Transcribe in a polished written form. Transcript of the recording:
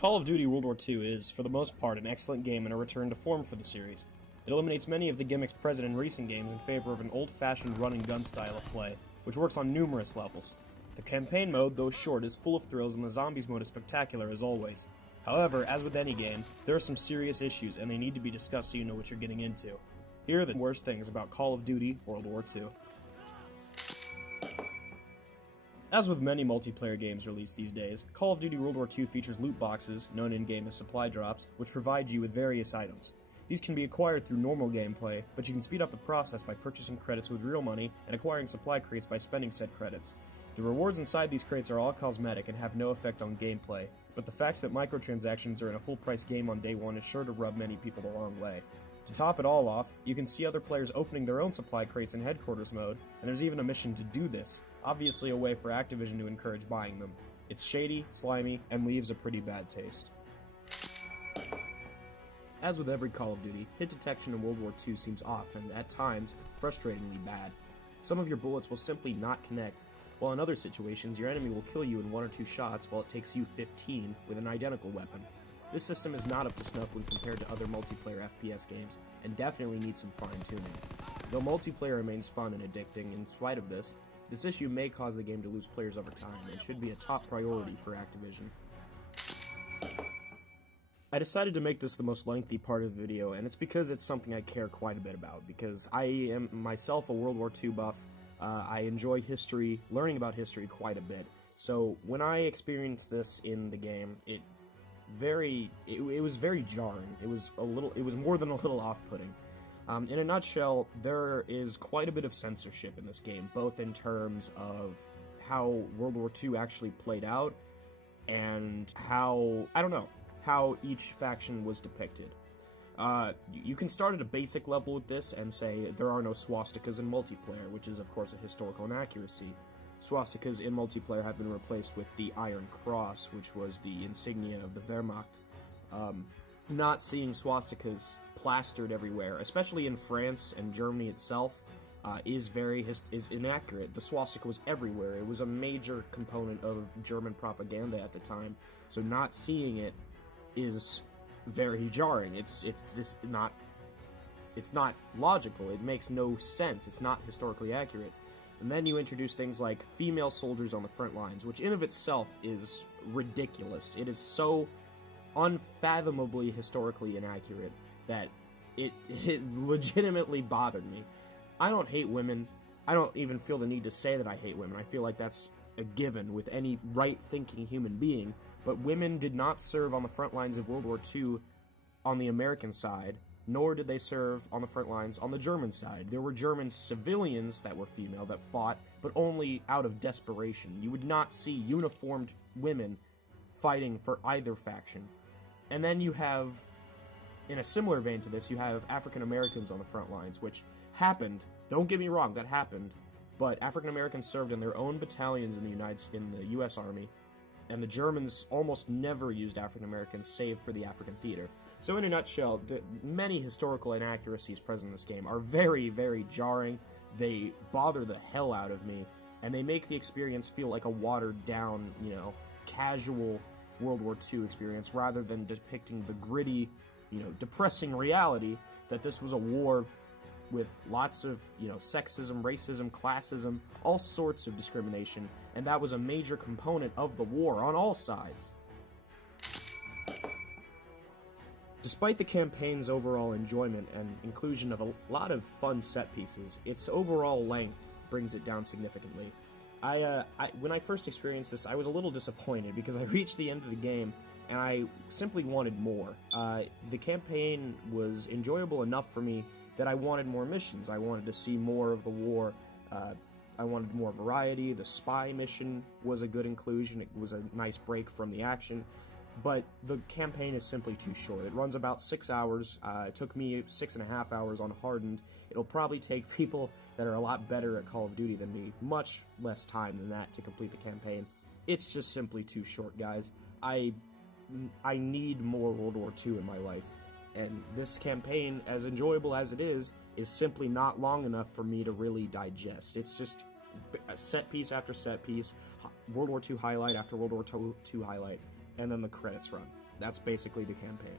Call of Duty World War II is, for the most part, an excellent game and a return to form for the series. It eliminates many of the gimmicks present in recent games in favor of an old-fashioned run-and-gun style of play, which works on numerous levels. The campaign mode, though short, is full of thrills, and the zombies mode is spectacular as always. However, as with any game, there are some serious issues, and they need to be discussed so you know what you're getting into. Here are the worst things about Call of Duty World War II. As with many multiplayer games released these days, Call of Duty World War II features loot boxes, known in-game as supply drops, which provide you with various items. These can be acquired through normal gameplay, but you can speed up the process by purchasing credits with real money and acquiring supply crates by spending said credits. The rewards inside these crates are all cosmetic and have no effect on gameplay, but the fact that microtransactions are in a full-price game on day one is sure to rub many people the wrong way. To top it all off, you can see other players opening their own supply crates in headquarters mode, and there's even a mission to do this, obviously a way for Activision to encourage buying them. It's shady, slimy, and leaves a pretty bad taste. As with every Call of Duty, hit detection in World War II seems off and, at times, frustratingly bad. Some of your bullets will simply not connect, while in other situations your enemy will kill you in 1 or 2 shots while it takes you 15 with an identical weapon. This system is not up to snuff when compared to other multiplayer FPS games, and definitely needs some fine-tuning. Though multiplayer remains fun and addicting, in spite of this issue may cause the game to lose players over time, and should be a top priority for Activision. I decided to make this the most lengthy part of the video, and it's because it's something I care quite a bit about, because I am myself a World War II buff. I enjoy history, learning about history quite a bit, so when I experienced this in the game, it was very jarring. It was more than a little off-putting. In a nutshell, there is quite a bit of censorship in this game, both in terms of how World War II actually played out, and how each faction was depicted. You can start at a basic level with this and say there are no swastikas in multiplayer, which is of course a historical inaccuracy. Swastikas in multiplayer have been replaced with the Iron Cross, which was the insignia of the Wehrmacht. Not seeing swastikas plastered everywhere, especially in France and Germany itself, is inaccurate. The swastika was everywhere. It was a major component of German propaganda at the time, so not seeing it is very jarring. It's just not logical. It makes no sense. It's not historically accurate. And then you introduce things like female soldiers on the front lines, which in of itself is ridiculous. It is so unfathomably historically inaccurate that it legitimately bothered me. I don't hate women. I don't even feel the need to say that I hate women. I feel like that's a given with any right-thinking human being. But women did not serve on the front lines of World War II on the American side, nor did they serve on the front lines on the German side. There were German civilians that were female that fought, but only out of desperation. You would not see uniformed women fighting for either faction. And then you have, in a similar vein to this, you have African Americans on the front lines, which happened. Don't get me wrong, that happened. But African Americans served in their own battalions in the U.S. Army, and the Germans almost never used African Americans save for the African theater. So in a nutshell, the many historical inaccuracies present in this game are very, very jarring. They bother the hell out of me, and they make the experience feel like a watered-down, casual World War II experience, rather than depicting the gritty, depressing reality that this was a war with lots of, sexism, racism, classism, all sorts of discrimination, and that was a major component of the war on all sides. Despite the campaign's overall enjoyment and inclusion of a lot of fun set pieces, its overall length brings it down significantly. When I first experienced this, I was a little disappointed because I reached the end of the game and I simply wanted more. The campaign was enjoyable enough for me that I wanted more missions. I wanted to see more of the war. I wanted more variety. The spy mission was a good inclusion. It was a nice break from the action. But the campaign is simply too short. It runs about 6 hours. It took me 6.5 hours on Hardened. It'll probably take people that are a lot better at Call of Duty than me much less time than that to complete the campaign. It's just simply too short, guys. I need more World War II in my life. And this campaign, as enjoyable as it is simply not long enough for me to really digest. It's just a set piece after set piece, World War II highlight after World War II highlight, and then the credits run. That's basically the campaign.